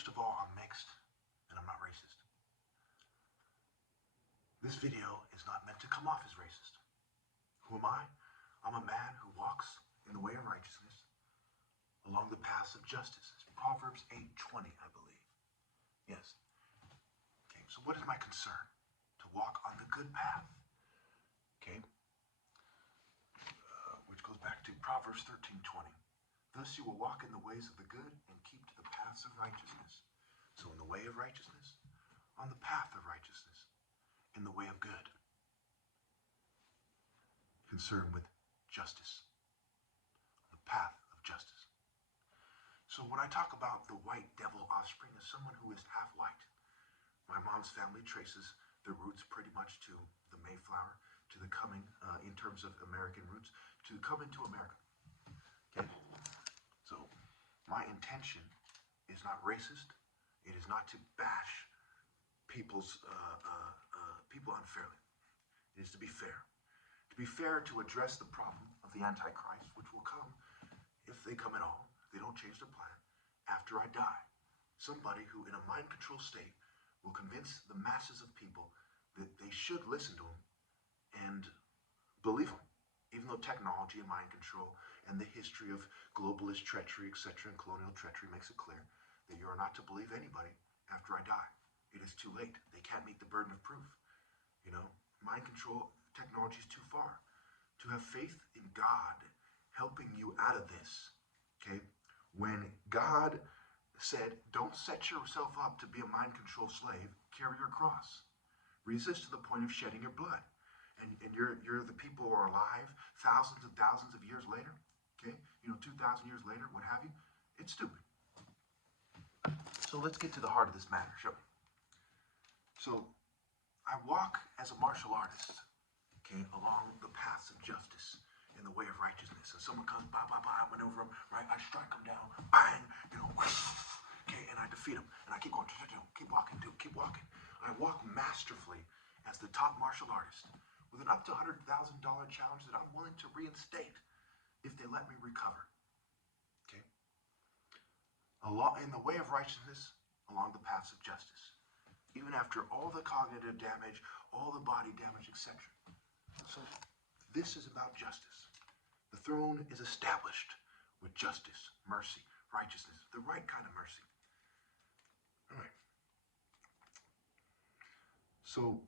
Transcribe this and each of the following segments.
First of all, I'm mixed, and I'm not racist. This video is not meant to come off as racist. Who am I? I'm a man who walks in the way of righteousness along the paths of justice. It's Proverbs 8:20, I believe. Yes. Okay, so what is my concern? To walk on the good path. Okay? Which goes back to Proverbs 13:20. Thus you will walk in the ways of the good and keep to the paths of righteousness. So in the way of righteousness, on the path of righteousness, in the way of good. Concerned with justice, on the path of justice. So when I talk about the white devil offspring as someone who is half white, my mom's family traces their roots pretty much to the Mayflower, to the coming, in terms of American roots, to the coming to America. Okay? So my intention is not racist. It is not to bash people unfairly. It is to be fair. To be fair, to address the problem of the Antichrist, which will come, if they come at all, if they don't change their plan, after I die. Somebody who, in a mind control state, will convince the masses of people that they should listen to him and believe him, even though technology and mind control and the history of globalist treachery, etc., and colonial treachery makes it clear that you are not to believe anybody after I die. It is too late. They can't meet the burden of proof. You know, mind control technology is too far. To have faith in God helping you out of this, okay? When God said, don't set yourself up to be a mind control slave, carry your cross. Resist to the point of shedding your blood. And you're the people who are alive thousands and thousands of years later, okay? 2,000 years later, what have you? It's stupid. So let's get to the heart of this matter, shall we? So I walk as a martial artist, okay, along the paths of justice in the way of righteousness. And someone comes, bah, bah, bah, I maneuver him, right? I strike him down, bang, okay, and I defeat him. And I keep going, keep walking, dude, keep walking. I walk masterfully as the top martial artist with an up to $100,000 challenge that I'm willing to reinstate if they let me recover, okay? In the way of righteousness, along the paths of justice. Even after all the cognitive damage, all the body damage, etc. So this is about justice. The throne is established with justice, mercy, righteousness, the right kind of mercy. All right. So,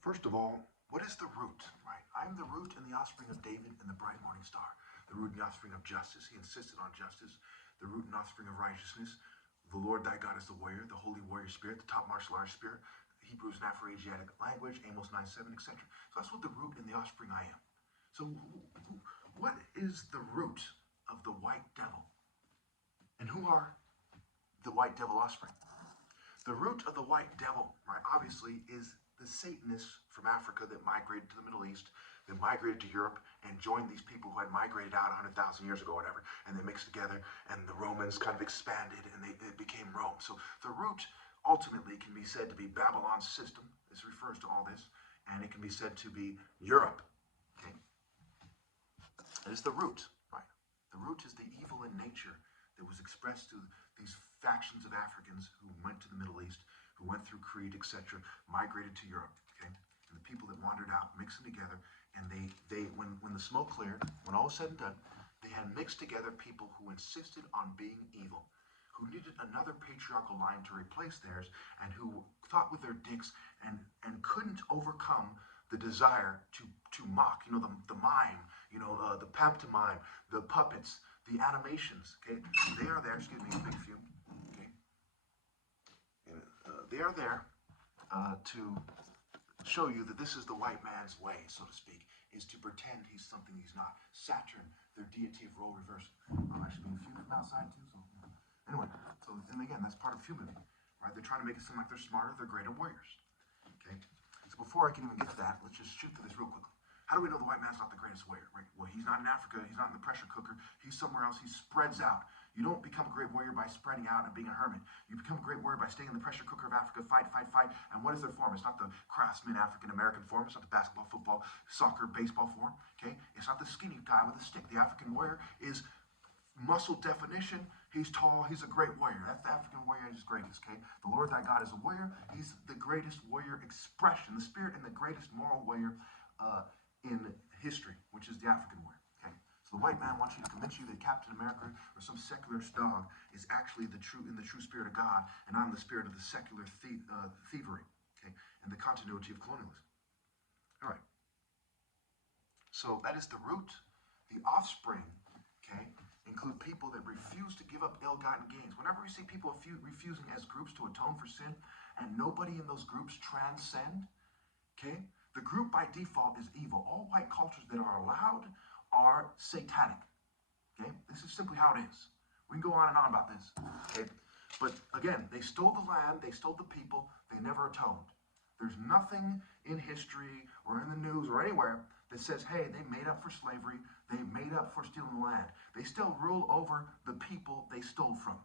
first of all, what is the root, right? I am the root and the offspring of David and the bright morning star. The root and the offspring of justice. He insisted on justice. The root and offspring of righteousness. The Lord thy God is the warrior, the holy warrior spirit, the top martial arts spirit, Hebrews and Afro-Asiatic language, Amos 9:7, etc. So that's what the root and the offspring I am. So what is the root of the white devil? And who are the white devil offspring? The root of the white devil, right, obviously, is the Satanists from Africa that migrated to the Middle East, that migrated to Europe and joined these people who had migrated out 100,000 years ago, or whatever, and they mixed together, and the Romans kind of expanded, and it became Rome. So the root ultimately can be said to be Babylon's system. This refers to all this, and it can be said to be Europe. Okay, it is the root, right? The root is the evil in nature that was expressed through these factions of Africans who went to the Middle East, who went through Crete, etc., migrated to Europe, okay? And the people that wandered out, mixing together, and when the smoke cleared, when all was said and done, they had mixed together people who insisted on being evil, who needed another patriarchal line to replace theirs, and who thought with their dicks and couldn't overcome the desire to mock, the mime, the pantomime, the puppets, the animations, okay? They are there, excuse me, a big few, okay? And, they are there to show you that this is the white man's way, so to speak, is to pretend he's something he's not. Saturn, their deity of role reversal. I'm actually being viewed from outside too, so anyway, and again, that's part of human, right? They're trying to make it seem like they're smarter, they're greater warriors, okay? So before I can even get to that, let's just shoot through this real quickly. How do we know the white man's not the greatest warrior, right? Well, he's not in Africa, he's not in the pressure cooker, he's somewhere else, he spreads out. You don't become a great warrior by spreading out and being a hermit. You become a great warrior by staying in the pressure cooker of Africa, fight, fight, fight. And what is their form? It's not the craftsman African-American form, it's not the basketball, football, soccer, baseball form, okay? It's not the skinny guy with a stick. The African warrior is muscle definition, he's tall, he's a great warrior. That's the African warrior at his greatest, okay? The Lord thy God is a warrior. He's the greatest warrior expression, the spirit and the greatest moral warrior in history, which is the African warrior, okay? So the white man wants you to convince you that Captain America or some secular dog is actually the true spirit of God, and I'm the spirit of the secular thievery, okay? And the continuity of colonialism. All right. So that is the root. The offspring, okay, include people that refuse to give up ill-gotten gains. Whenever we see people refusing as groups to atone for sin, and nobody in those groups transcend, okay, the group by default is evil. All white cultures that are allowed are satanic, okay? This is simply how it is. We can go on and on about this, okay? But again, they stole the land, they stole the people, they never atoned. There's nothing in history or in the news or anywhere that says, hey, they made up for slavery, they made up for stealing the land. They still rule over the people they stole from,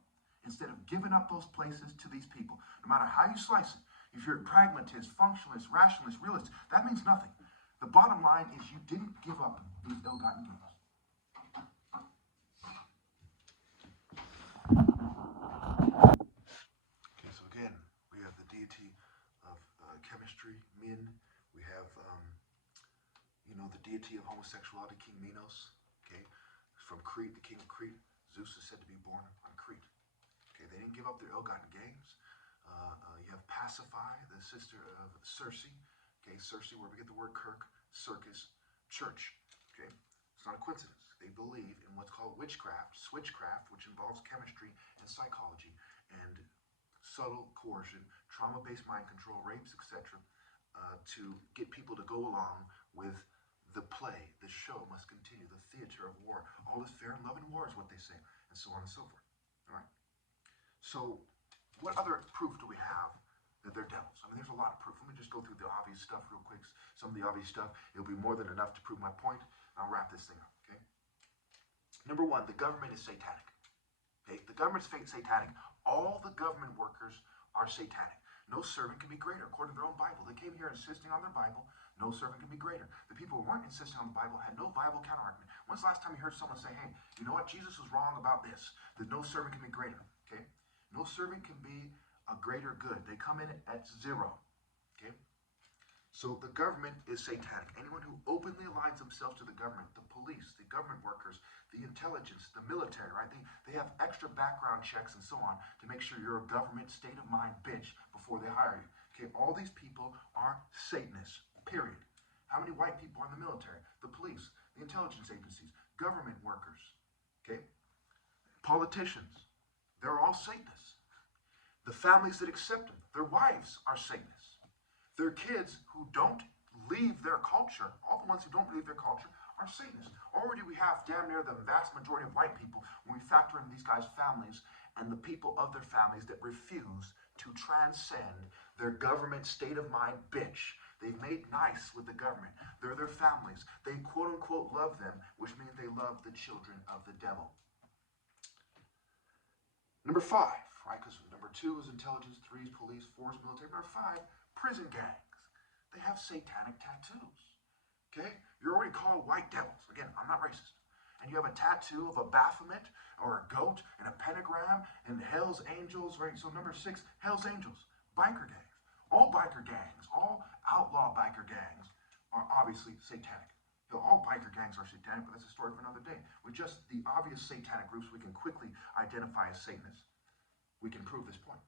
instead of giving up those places to these people. No matter how you slice it, if you're a pragmatist, functionalist, rationalist, realist, that means nothing. The bottom line is you didn't give up these ill-gotten gains. Okay, so again, we have the deity of chemistry, Min. We have the deity of homosexuality, King Minos, okay, from Crete, the king of Crete. Zeus is said to be born on Crete. Okay, they didn't give up their ill-gotten gains. You have Pasiphae, the sister of Circe. Okay, Circe, where we get the word Kirk, circus, church. Okay, it's not a coincidence. They believe in what's called witchcraft, switchcraft, which involves chemistry and psychology and subtle coercion, trauma-based mind control, rapes, etc., to get people to go along with the play, the show must continue, the theater of war. All is fair in love and war is what they say, and so on and so forth. All right. So what other proof do we have that they're devils? I mean, there's a lot of proof. Let me just go through the obvious stuff real quick. Some of the obvious stuff. It'll be more than enough to prove my point. I'll wrap this thing up, okay? Number one, the government is satanic. Okay? The government's satanic. All the government workers are satanic. No servant can be greater, according to their own Bible. They came here insisting on their Bible. No servant can be greater. The people who weren't insisting on the Bible had no viable counter-argument. When's the last time you heard someone say, hey, you know what? Jesus was wrong about this. That no servant can be greater, okay? No servant can be a greater good. They come in at zero, okay? So the government is satanic. Anyone who openly aligns themselves to the government, the police, the government workers, the intelligence, the military, right? They have extra background checks and so on to make sure you're a government state of mind bitch before they hire you. Okay, all these people are Satanists, period. How many white people are in the military, the police, the intelligence agencies, government workers, okay? Politicians, they're all Satanists. The families that accept them, their wives are Satanists. Their kids who don't leave their culture, all the ones who don't leave their culture, are Satanists. Already we have damn near the vast majority of white people when we factor in these guys' families and the people of their families that refuse to transcend their government state of mind bitch. They've made nice with the government. They're their families. They quote unquote love them, which means they love the children of the devil. Number five, right? Because number two is intelligence, three is police, four is military. Number five, prison gangs. They have satanic tattoos. Okay? You're already called white devils. Again, I'm not racist. And you have a tattoo of a Baphomet or a goat and a pentagram and Hell's Angels, right? So number six, Hell's Angels, biker gangs. All biker gangs, all outlaw biker gangs are obviously satanic. All biker gangs are satanic, but that's a story for another day. With just the obvious satanic groups we can quickly identify as Satanists, we can prove this point.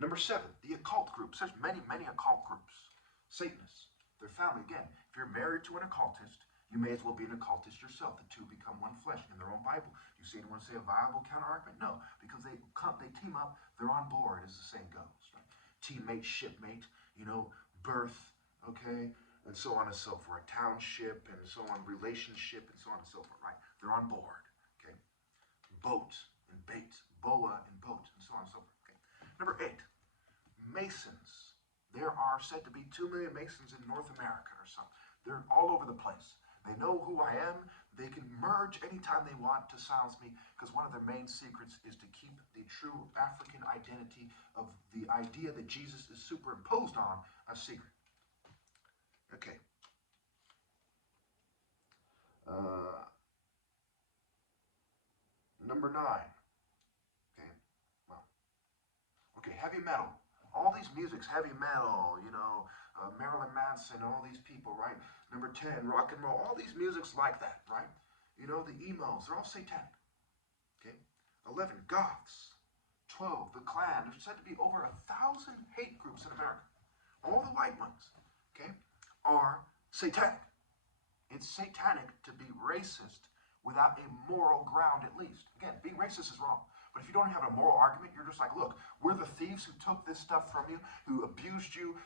Number seven, the occult groups. There's many, many occult groups. Satanists, their family. Again, if you're married to an occultist, you may as well be an occultist yourself. The two become one flesh in their own Bible. You see anyone say a viable counter-argument? No, because they team up, they're on board, as the saying goes. Right? Teammate, shipmate, birth, okay, and so on and so forth. Township and so on, relationship and so on and so forth, right? They're on board, okay? Boat and bait, boa and boat, and so on and so forth, okay? Number eight, Masons. There are said to be 2 million Masons in North America or something. They're all over the place. They know who I am. They can merge anytime they want to silence me, because one of their main secrets is to keep the true African identity of the idea that Jesus is superimposed on a secret. Okay. Number 9. Okay, well, okay, heavy metal. All these musics, heavy metal, you know, Marilyn Manson, all these people, right? Number 10, rock and roll, all these musics like that, right? You know, the emos, they're all satanic. Okay, 11, goths. 12, the Klan. There's said to be over 1,000 hate groups in America. All the white ones, okay, are satanic. It's satanic to be racist without a moral ground, at least. Again, being racist is wrong. But if you don't have a moral argument, you're just like, look, we're the thieves who took this stuff from you, who abused you,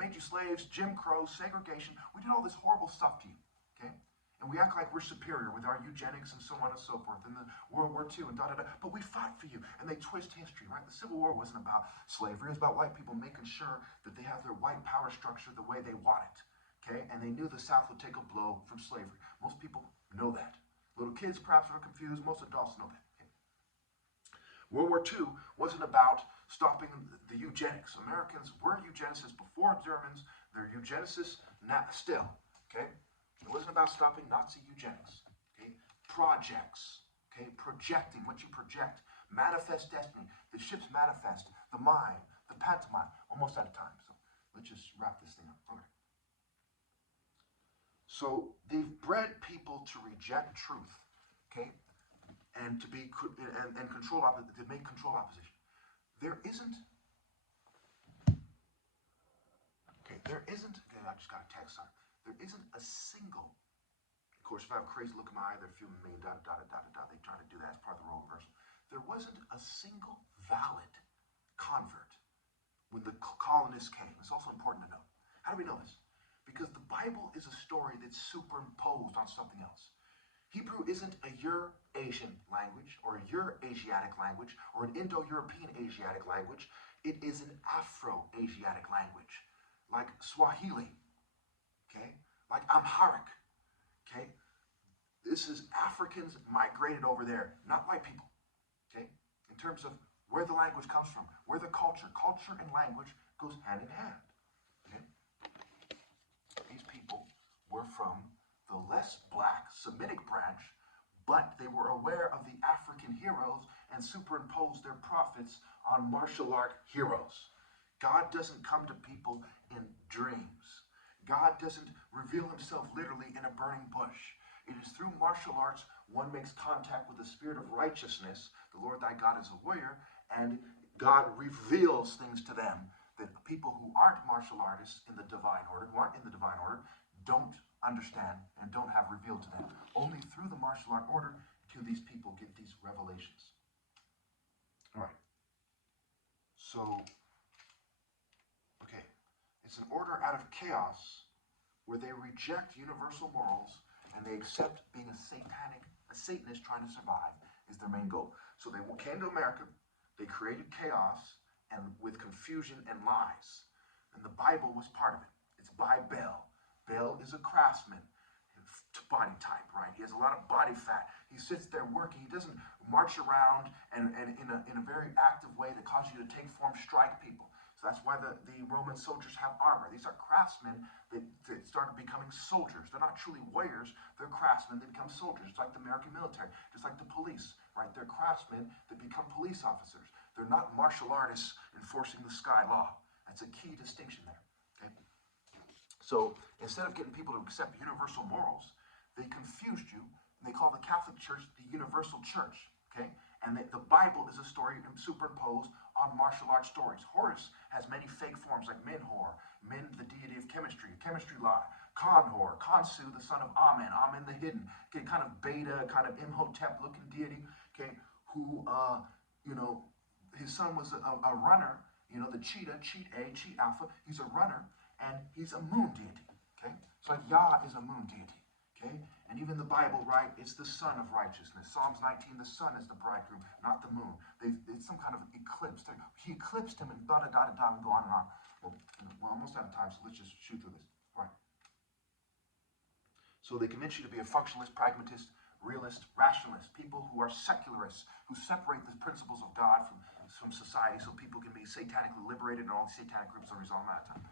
made you slaves, Jim Crow, segregation. We did all this horrible stuff to you, okay? And we act like we're superior with our eugenics and so on and so forth, and the World War II and da-da-da. But we fought for you, and they twist history, right? The Civil War wasn't about slavery. It was about white people making sure that they have their white power structure the way they want it, okay? And they knew the South would take a blow from slavery. Most people know that. Little kids perhaps are confused. Most adults know that. Okay? World War II wasn't about stopping the eugenics. Americans were eugenicists before Germans. They're eugenicists now, still, okay? It wasn't about stopping Nazi eugenics, okay? Projects, okay? Projecting, what you project. Manifest destiny. The ship's manifest. The mind. The pantomime. Almost out of time, so let's just wrap this thing up. Okay. So they've bred people to reject truth, okay? And to be and control to make control opposition. There isn't. Okay, I just got a text on. There isn't a single. Of course, if I have a crazy look in my eye, they're filming me. They try to do that as part of the role reversal. There wasn't a single valid convert when the colonists came. It's also important to know. How do we know this? Because the Bible is a story that's superimposed on something else. Hebrew isn't a Eurasian language or a Eurasiatic language or an Indo-European Asiatic language. It is an Afro-Asiatic language, like Swahili, okay? Like Amharic, okay? This is Africans migrated over there, not white people, okay? In terms of where the language comes from, where the culture and language goes hand in hand, okay? These people were from the less black Semitic branch, but they were aware of the African heroes and superimposed their prophets on martial art heroes. God doesn't come to people in dreams. God doesn't reveal himself literally in a burning bush. It is through martial arts one makes contact with the spirit of righteousness. The Lord thy God is a warrior, and God reveals things to them that people who aren't martial artists in the divine order, who aren't in the divine order, don't understand and don't have revealed to them. Only through the martial art order can these people get these revelations. All right. So, okay. It's an order out of chaos where they reject universal morals and they accept being a Satanist trying to survive is their main goal. So they came to America, they created chaos and with confusion and lies. And the Bible was part of it. It's by Baal. Baal is a craftsman, body type, right? He has a lot of body fat. He sits there working. He doesn't march around and in a very active way that causes you to take form, strike people. So that's why the Roman soldiers have armor. These are craftsmen that started becoming soldiers. They're not truly warriors. They're craftsmen that become soldiers. It's like the American military, just like the police, right? They're craftsmen that become police officers. They're not martial artists enforcing the sky law. That's a key distinction there, okay? So instead of getting people to accept universal morals, they confused you, and they call the Catholic Church the universal church, okay? And the Bible is a story superimposed on martial arts stories. Horus has many fake forms like Min-Hor, Min, the deity of chemistry, chemistry lie, Kon-Hor, Khonsu, the son of Amen, Amen the hidden, okay, kind of beta, kind of Imhotep looking deity, okay, who, you know, his son was a runner, you know, the cheetah, cheat A, cheat alpha, he's a runner, and he's a moon deity, okay? So like Yah is a moon deity, okay? And even the Bible, right, it's the sun of righteousness. Psalms 19, the sun is the bridegroom, not the moon. It's some kind of eclipse. He eclipsed him and da-da-da-da-da and go on and on. Well, we're almost out of time, so let's just shoot through this. All right. So they convince you to be a functionalist, pragmatist, realist, rationalist, people who are secularists, who separate the principles of God from society so people can be satanically liberated and all these satanic groups are resolved out of time.